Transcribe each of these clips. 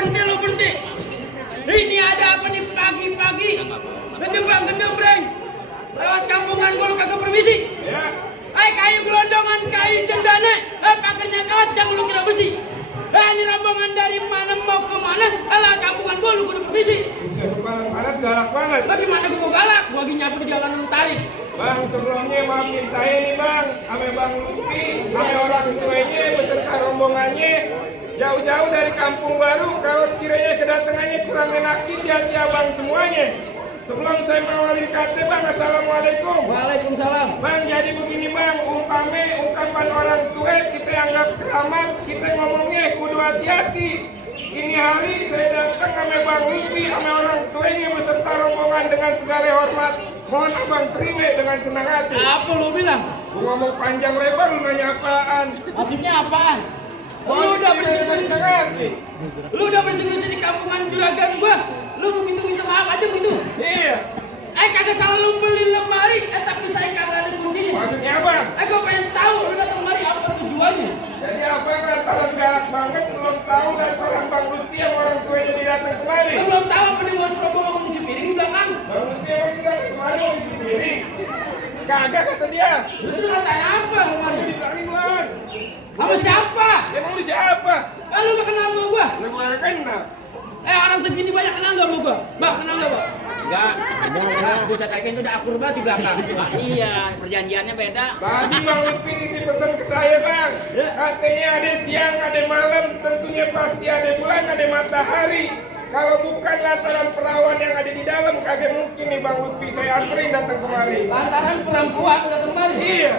lo berhenti. Ini ada apa nih pagi-pagi? Gedebang-gedebreng. Lewat kampungan gue lu kagak permisi. Ya. Kayu gelondongan, kayu cendana, pagernya kawat jangan lu kira besi. Ini rombongan dari mana mau ke mana? Alah kampungan gue lu kudu permisi. Panas galak banget. Bagaimana gue mau galak? Gue lagi nyapu di jalan lu tarik. Bang, sebelumnya maafin saya nih bang, ame Bang Lutfi, ame orang tuanya beserta rombongannya jauh-jauh dari kampung baru. Kalau sekiranya kedatangannya kurang enakin di hati abang semuanya. Sebelum saya mengawali kata bang, assalamualaikum. Waalaikumsalam. Bang, jadi begini bang, ungkapan orang tua kita anggap keramat, kita ngomongnya kudu hati-hati. Ini hari saya datang sama Bang Lutfi, sama orang tuanya beserta rombongan dengan segala hormat. Mohon abang terima dengan senang hati. Apa lu bilang? Gua ngomong panjang lebar, lu nanya apaan? Maksudnya apaan? Lu udah bersih-bersih. Lu udah bersih-bersih di kampungan juragan gua. Lu begitu minta maaf aja begitu. Iya. Kagak salah lu beli lemari, tapi saya kagak ada kuncinya. Maksudnya apa? Gua pengen tahu lu datang kemari apa tujuannya. Jadi abang lantaran galak banget, belum tahu lantaran Bang Lutfi yang orang tuanya datang kemari. Lu belum tahu apa di mau coba mau nyuci piring di belakang. Bang Lutfi emang datang kemari mau cuci piring? Kagak kata dia. Lu katanya apa? Dia dibilangin bang. Sama siapa? Emang lu siapa? Lu gak kenal sama gua? Lu gak kenal. Orang segini banyak kenal gak sama gua? Bang, kenal gak bang? Enggak, Buset Aiken itu udah akur banget di belakang. Iya, perjanjiannya beda. Tadi Bang Lutfi titip pesan ke saya bang. Katanya ada siang, ada malam, tentunya pasti ada bulan, ada matahari. Kalau bukan lantaran perawan yang ada di dalam, kagak mungkin nih Bang Lutfi saya anterin datang kemari. Lantaran perempuan udah kembali. Iya.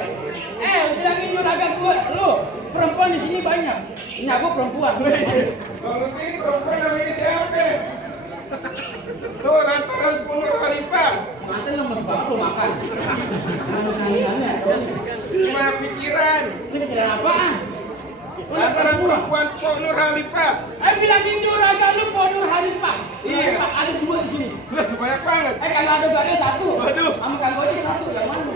Bilangin juragan gua, lu perempuan di sini banyak. Ini aku perempuan. Bang Lutfi ini perempuan namanya siapa? Tuh lantaran Punur Khalifah. Nanti lemes banget lu makan. Gimana pikiran? Ini pikiran apaan? Lantaran perempuan Punur Khalifah. Bilangin juragan lu Ponur Halifah. Iya. Ada dua di sini. Banyak banget. Kalau ada gade satu. Waduh. Sama Kang Godi satu. Yang mana?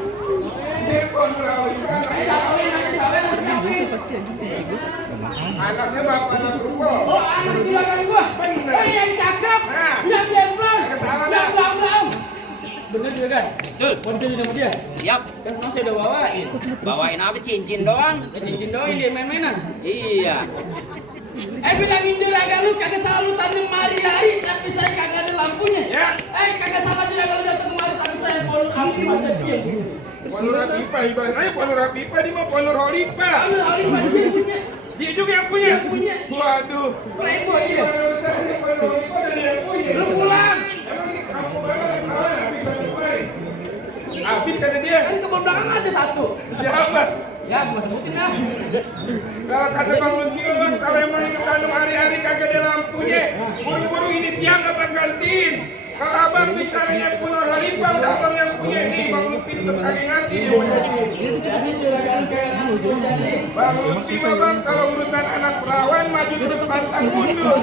Ini Punur Khalifah. Satuin nanti sawen siapin. Anaknya Bapak Nasrullah. Anak juragan gua. Bener. Yang cakep. Nah. Yang gembel. Kesalahan. Yang blang-blang. Bener juragan? Betul. Mau dituju sama dia? Siap. Kan masih udah bawain. Bawain apa? Cincin doang. Cincin doang dia main-mainan. Iya. Bilangin juragan lu kagak salah lu tadi mari-lari tapi saya kagak ada lampunya. Ya. Kagak salah juragan lu datang kemari tapi saya Ponur Halifah ada dia. Ponur Khalifah ibaratnya Ponur Khalifah di mah Ponur Khalifah. Ponur Halifah dia punya. Dia juga yang punya. Punya. Waduh. Playboy dia. Ponur Khalifah dari yang punya. Lu pulang. Emang ini kamu banget habis satu kali. Habis kata dia. Kan kebun belakang ada satu. Siapa? Ya gua sebutin dah. Kalau kata Bang Lutfi bang, kalau emang itu kandung hari-hari kagak ada lampunya, buru-buru ini siang abang gantiin. Kalau abang bicaranya Ponur Khalifah, udah abang yang punya ini, Bang Lutfi tetap kagak nganti dia mau jadi. Jadi juragan kayak jadi. Bang Lutfi mah bang, kalau urusan anak perawan maju terus pantang mundur.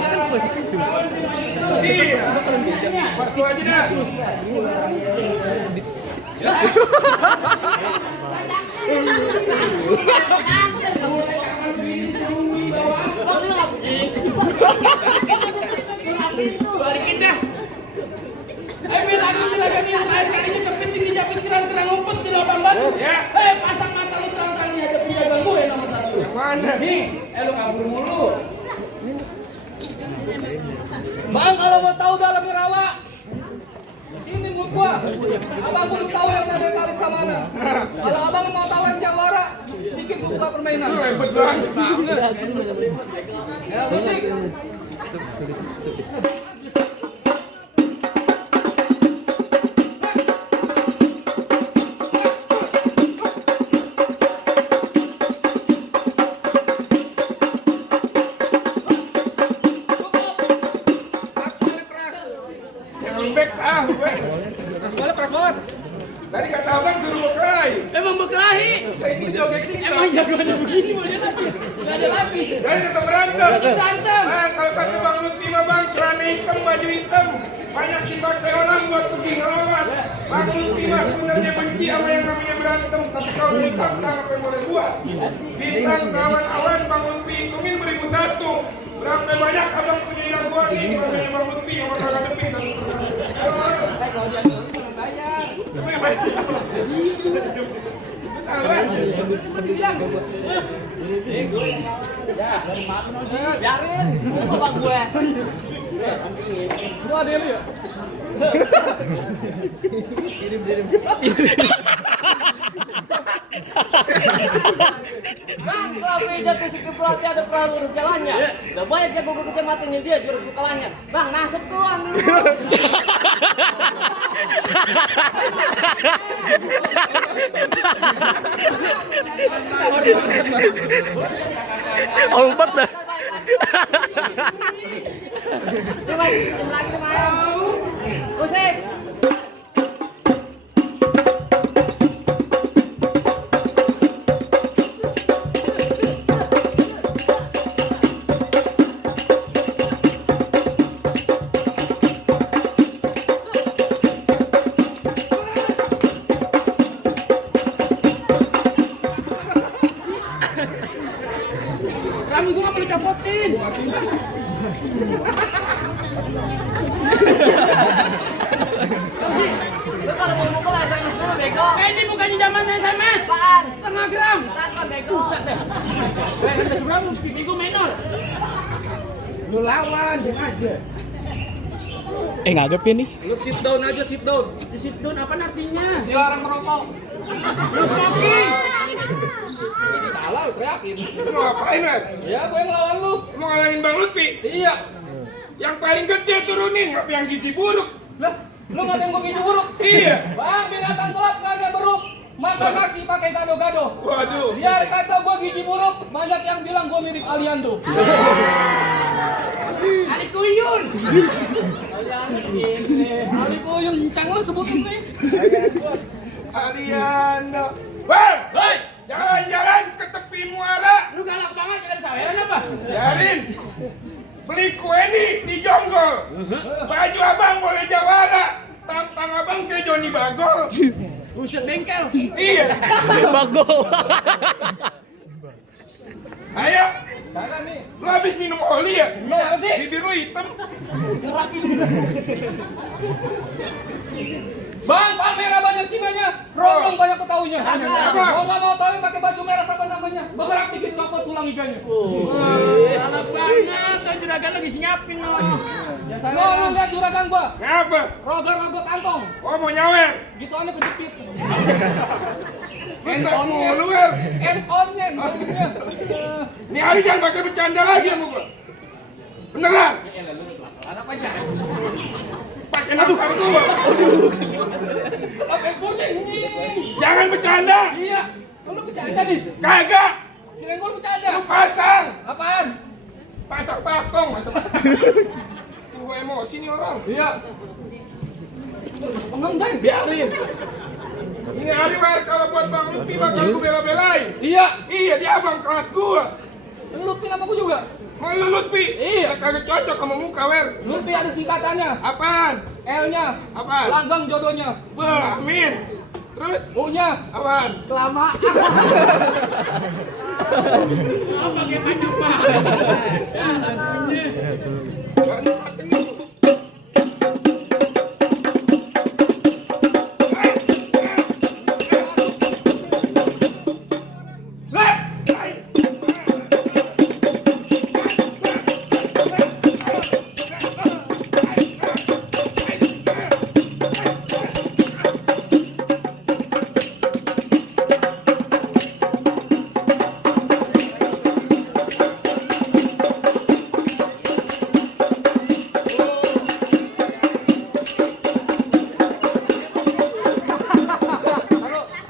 Iya, waktu aja dah. Balikin dah. Bilangin yang lain kalinya kepiting dijapit kerang-kerang ngumpet di lubang batu. Ya. Pasang mata lu terang-terang nih ada penjaga gue yang nomor satu. Yang mana? Nih, lu kabur mulu. Bang, kalau mau tahu dalamnya rawa, sini buat gua. Abang kudu tahu yang ada kali sama mana. Kalau abang mau tahu yang jawara, sedikit gua buka permainan. Lu hebat banget. Ya, musik. Lembek lembek. Keras banget. Tadi kata abang suruh berkelahi. Emang berkelahi. Ini joget TikTok. Emang jagoannya begini mau dia lagi. Gak ada lagi. Jadi tetap berantem. Berantem. Nah, kalau kata Bang Lutfi mah bang, celana hitam, baju hitam, banyak dipakai orang buat pergi ngelawat. Bang Lutfi mah sebenarnya benci sama yang namanya berantem, tapi kalau ditantang apa yang boleh buat? Bintang sawan awan Bang Lutfi hitungin 1001. Berapa banyak abang punya jagoan ini orangnya Bang Lutfi yang bakal ngadepin satu persatu. Kalau dia bayar. Siapa yang bayar? Biarin. Itu bang gue. Lu ada lu ya? Bang, kalau beda tusuk ke pelatih ada perahu jalannya. Udah banyak ya gue kecamatannya dia jurus pukalannya. Bang, masuk doang dulu. Obat dah. Coba lagi main. Musik. Rambut gua nggak boleh copotin. Lu kalau mau mukul SMS dulu bego. Ini bukannya zaman SMS. Apaan? Setengah gram. Apaan bego? Buset dah. Saya udah seberang lu pipi gua menor. Lu lawan dia aja. Ngadepin nih. Lu sit down aja, sit down. Sit down apa artinya? Dilarang merokok. Lu smoking. Salah, lu teriakin. Lu mau ngapain, Mer? Ya, gue yang ngelawan lu. Lu mau ngalahin Bang Lutfi? Iya. Yang paling gede turunin, ngapa yang gizi buruk? Lah, lu ngatain gue gizi buruk? Iya. Bang, binatang gelap kagak beruk. Makan nasi pakai gado-gado. Waduh. Biar kata gue gizi buruk, banyak yang bilang gue mirip Aliando. Ali Kuyun. Ali Kuyun, cang lu sebutin nih. Aliando. Bang, Hei, jalan-jalan ke tepi muara. lu galak banget ada saweran apa? Biarin. Beli kue nih di Jonggol. Baju abang boleh jawara. Tampang abang kayak Joni Bagol. Buset bengkel. Iya. Bagol. Ayo, Kagak nih. lu habis minum oli ya? Lu apa sih? Bibir lu hitam. Bang, Pak merah banyak cinanya, Ronong banyak ketahuinya. Kenapa? Gua nggak mau tahu yang pakai baju merah siapa namanya. Bergerak dikit copot tulang iganya. Galak banget. Kan juragan lagi siapin lo. No, lu lihat juragan gua. Ngapa? Rogar-rogar kantong. Oh, mau nyawer? Gitu aja kejepit. Bisa mulu, Wer. End-on-nya, bajunya. Nih hari jangan pakai bercanda lagi sama gua. Beneran? Anak aja. Pakai nafkah gua. Sampai kuning. Jangan bercanda. Iya. Lu bercanda nih. Kagak. Kirain gua bercanda. Lu pasang. Apaan? Pasang pakong. Gua emosi nih orang. Iya. Enggak, biarin. Ini hari Wer, kalau buat Bang Lutfi bakal gua bela-belain. Iya. Iya, dia abang kelas gua. Lutfi nama gua juga. Mau lu Lutfi? Iya. Kagak cocok sama muka, Wer. Lutfi ada singkatannya. Apaan? L-nya. Apaan? Langgeng jodohnya. Wah, amin. Terus? U-nya. Apaan? Kelamaan. Oh, pakai baju pak.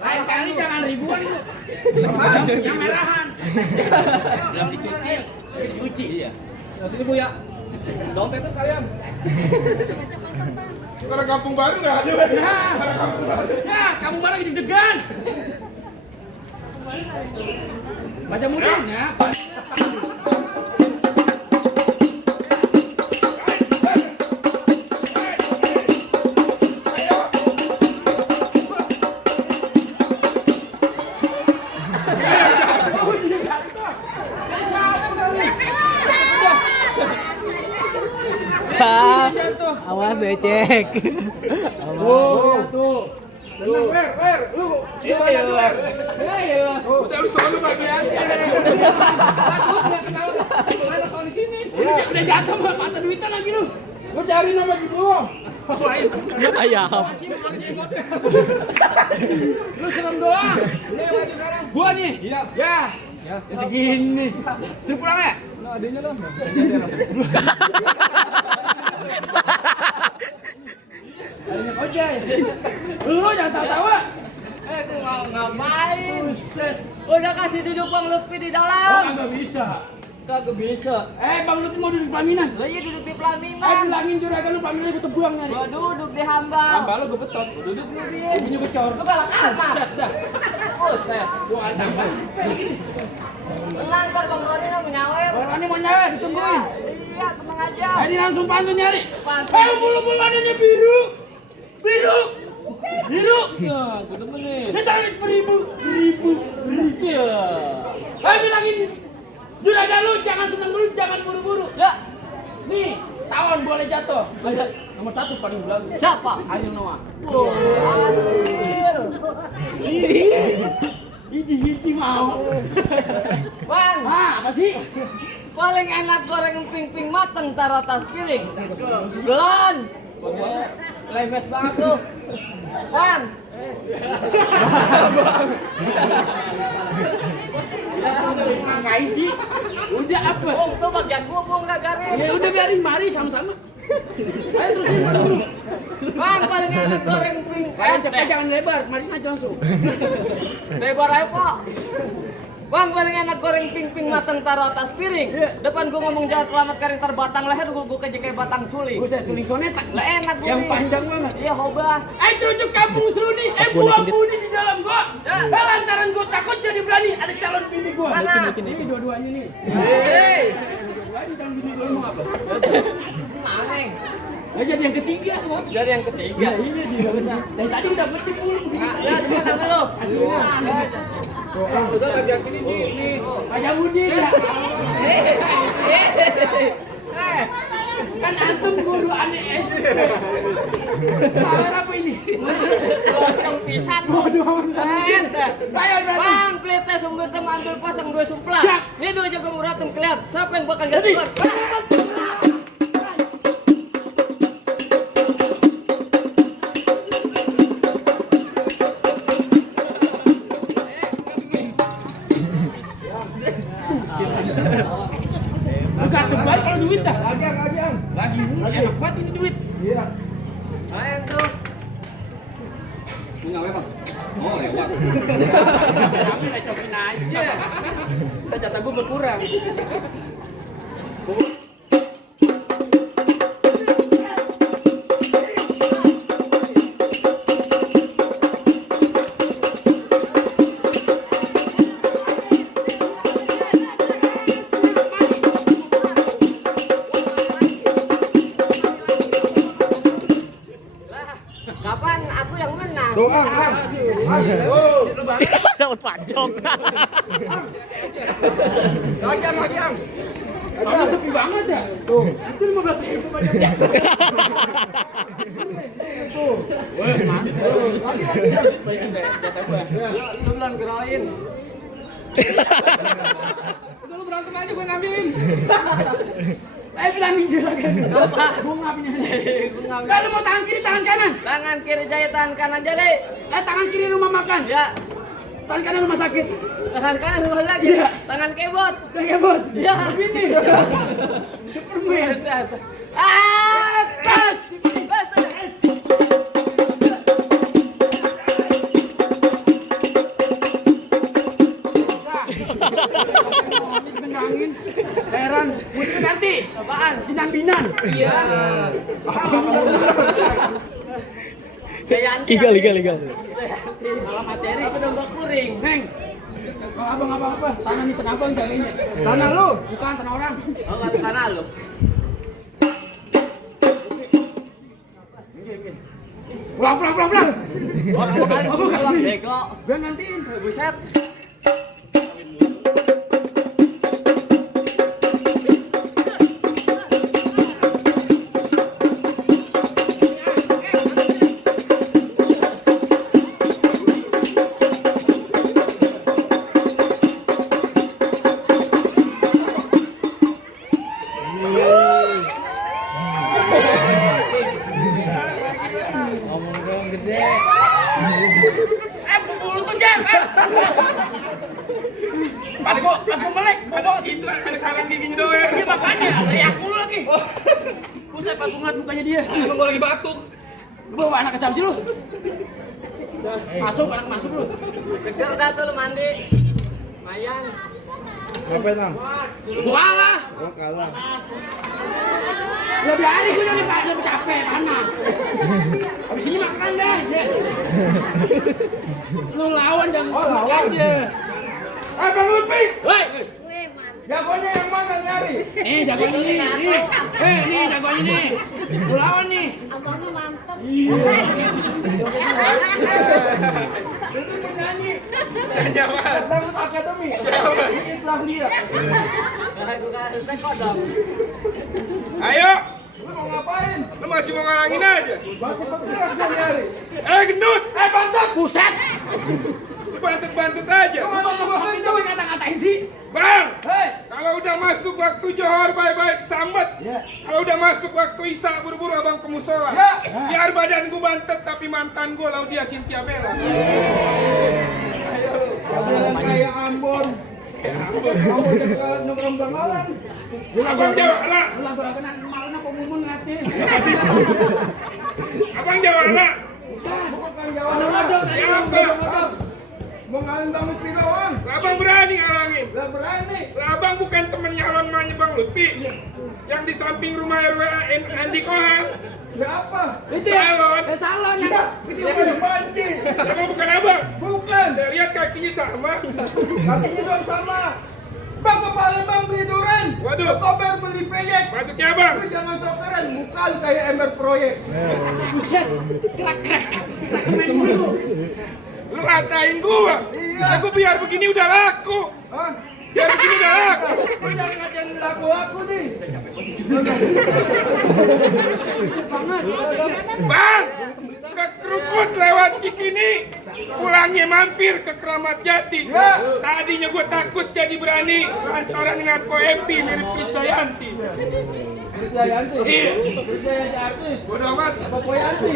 Lain kali jangan ribuan itu. Yang merahan. Belum dicuci. Dicuci. Iya. Nah, sini Bu ya. Dompetnya sekalian. Orang kampung baru nggak ada, Wer. Orang kampung baru. Ya, kamu mana lagi deg-degan? Baca mudanya. Awas becek. Tenang, Wer, lu gimana tuh, Wer? Udah lu selalu bagiannya. Kenal di sini. Udah jatuh mah patah duitan lagi lu. Lu cari nama gitu lo. Ayam. Lu serem doang. Gua nih. Iya. Ya. Ya segini. Suruh pulang ya? Nah, adanya dong. Ojek. Lu jangan tawa-tawa. Aku mau ngapain? Udah kasih duduk Bang Lutfi di Oh, dalam. kagak bisa. Kagak bisa. Bang Lutfi mau duduk pelaminan. Lah iya duduk di pelaminan. Bilangin juragan lu pelaminan gua tebuang nyari. Gua duduk di hambal. Tambah lu gua betot. Gua duduk di dia. Ini gua cor. Lu galak amat. Buset. Gua tambah. Tenang ntar Bang Roni mau nyawer. Orang ini mau nyawa ditungguin. Iya, tenang aja. Ini langsung pantun nyari. Pantun. Bulu-bulu adanya biru. Biru. Biru. Ya, gua temenin. Ini cari beribu. Iya. Bilangin juragan lu jangan seneng dulu, jangan buru-buru. Ya, Nih, tawon boleh jatuh. Nomor 1 paling belagu. siapa? Ariel Noah. Anjir. Hiji mau. Bang, Apa sih? paling enak goreng ping-ping mateng taruh atas piring. Belon. Lemes banget tuh. Bang. Ngapain sih? Udah apa? Oh, tuh bagian gua nggak garing. Ya udah biarin mari sama-sama. Bang, paling enak goreng ping. Cepet jangan lebar, mari aja langsung. Lebar aja, Pak. Bang, paling enak goreng ping-ping mateng taruh atas piring. Depan gua ngomong jangan selamat karing batang leher gua keje kayak batang suling. Gua suling sonetan. Lah enak gua. Yang nih. panjang banget. Iya, hobah. Cucuk kampung seru nih. Buah buni di dalam gua. Lantaran gua takut jadi berani. Ada calon bini gua. Mana? Ini dua-duanya nih. Hei. Dua-duanya calon bini gua mau apa? Maneng. Ya jadi yang ketiga gua. Dari yang ketiga. Ya iya di dalam. Dari tadi udah berarti puluh. Ya, di mana lu? Udah bagian sini nih. Aja Budi ya. Kan antum guru aneh es. Salah apa ini? Lotong pisan. Bodoh amat. Bayar berarti. Bang, pelita sumber ambil pasang 2 sumplah. Siap. Itu aja kamu ratun kelihat. Siapa yang bakal jadi keluar? Bukan tebal kalau duit dah. Lagian. Lagi enak banget ini duit. Iya. Ayo tuh. Enggak lewat. Oh, lewat. Kami recokin aja. Jatah gue berkurang. Kapan aku yang menang? Doang, Dapat pacok. Lagian. Sama sepi banget ya. Tuh. Itu 15.000 banyak. Tuh. Lu belum geroin. Udah lu berantem aja gue ngambilin. Bilangin juragan. Apa? Gue ngapain Gua ngambil. Kalau mau tangan kiri, tangan kanan. Tangan kiri jahit tangan kanan jadi. Tangan kiri rumah makan. Ya, Tangan kanan rumah sakit. tangan kanan rumah lagi. Iya. Tangan kebot. Tangan kebot. Ya. Begini. Superman. Atas. Benangin. Heran. Mesti ganti. Apaan? Binan-binan. Iya. Kayak Igal. malah materi aku udah kuring. Neng. Kalau abang apa-apa, tanah ini tanah abang jagainnya. Tanah lu, bukan tanah orang. Oh, kan tanah lu. Pulang. Oh, bukan bego. Gue ngantiin. Buset. Bulu tuh Jack. Pas gua melek, Itu ada kanan giginya doang. dia makanya teriak mulu lagi. Buset, pas gua ngeliat mukanya dia. Emang gua lagi batuk. Lu bawa anak ke siapa sih lu? Masuk, anak masuk lu. Seger dah tuh lu mandi. Mayan. Ngapain, Ang? Gua kalah. Oh, kalah. Lebih hari gua lebih capek, panas. Habis ini makan deh. Lu lawan dan aja. Bang Lutfi, Woi, jagonya yang mana nyari? nih jagoannya nih. Nih jagoannya nih. Lu lawan nih. Abangnya mantep. Itu penyanyi. Jawa. Dangdut Akademi. Ini Islam dia. Ayo, Lu mau ngapain? lu masih mau ngalangin aja. Masih bergerak dari hari. Gendut, bantut. Buset. Lu bantut-bantut aja. Lu ngata-ngatain sih. Bang, Hei. kalau udah masuk waktu johor baik-baik sambat. Kalau udah masuk waktu isya buru-buru abang ke musola. Biar badan gua bantet tapi mantan gua Laudia Cynthia Bella. Ada saya Ambon. Ambon dekat nongkrong Bangalan. Abang jawab lah. Lu gua kena malna pemumun ngatin. Abang jawab lah. Bukan Jawa. Siapa? Mau ngalin Bang Lutfi doang. Abang berani ngalangin. Lah berani. Abang bukan temen nyalon mahnya Bang Lutfi. Yang di samping rumah RW Andi Kohang. Siapa? Salon. Salon Ya, dia pada panci. Abang bukan abang. Bukan. Saya lihat kakinya sama. Kakinya dong sama. Bang ke Palembang beli durian. Waduh. Ke Koper beli peyek. Maksudnya abang. Lu jangan sok keren, muka lu kayak ember proyek. Buset. Krak. Main mulu. Lu ngatain gua. Iya. Aku biar begini udah laku. Hah? Biar begini udah laku. Lu jangan ngajarin lagu aku nih. Bang, ke Krukut lewat Cikini. Pulangnya mampir ke Keramat Jati. Ya. Tadinya gua takut jadi berani. Lantaran ngaku Epi mirip Krisdayanti. Krisdayanti. Iya. Krisdayanti artis. Bodoh amat. Apa Poyanti?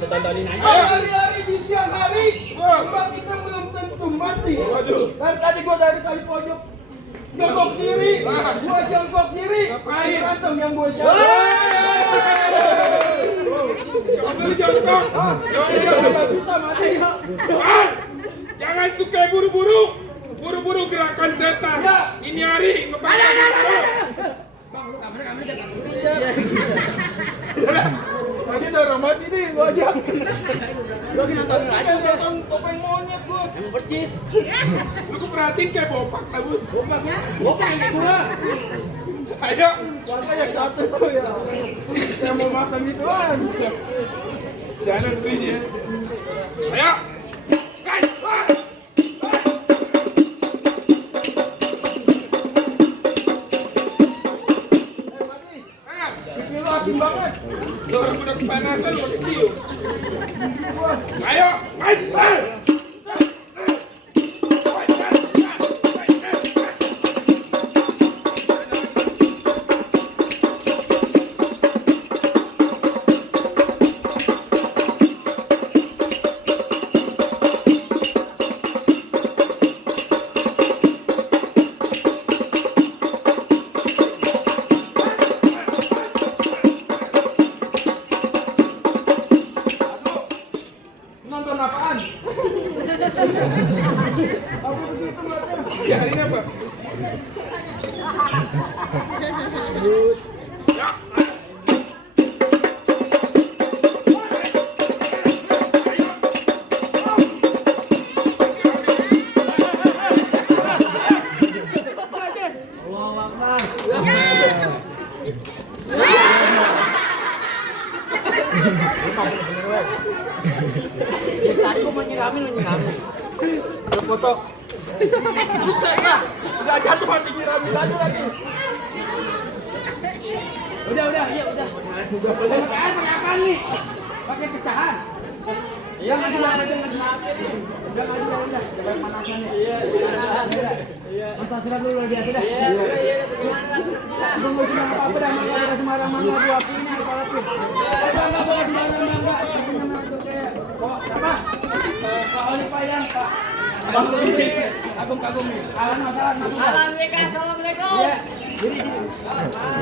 Ayo. Hari-hari di siang hari, mbak kita belum tentu mati. Waduh. Dan tadi gua dari tadi pojok jongkok diri, gua jongkok diri. Ngapain? Berantem yang gua jalan. Coba dulu jongkok. Nggak bisa mati. Bang, jangan suka buru-buru. Buru-buru gerakan setan. Ya. Ini hari ngebayar. Tadi dorong masih nih, gua aja. Lu lagi nonton aja. Nonton topeng monyet gua. Emang percis. Lu perhatiin kayak bopak kabut. Gua pengen gua. Ayo. Warga yang satu tuh ya. Yang mau makan gituan. Sana belinya. Ayo. Guys, wah. Ah, Ini lu asin banget. lu orang udah kepanasan lu pakai cium. Ayo, main. Nonton apaan? Apa begitu macam? Biarin apa? Tadi gua mau nyiramin. Ada foto. Buset ya. Udah jatuh masih nyiramin aja lagi. Udah, iya udah. Pecahan pakai apa nih? Pakai pecahan. Iya, nggak dilapin. Udah. Coba panasan nih. Iya. Masa silat dulu biasa dah. Iya. Gua mau bilang apa-apa dah, mangga sembarang mangga gua apinya kepala pin. Enggak boleh sembarang mangga. Oli Pak yang Pak. Abang Luli, Agung Kagumi. Alan masalah. Assalamualaikum. Jadi.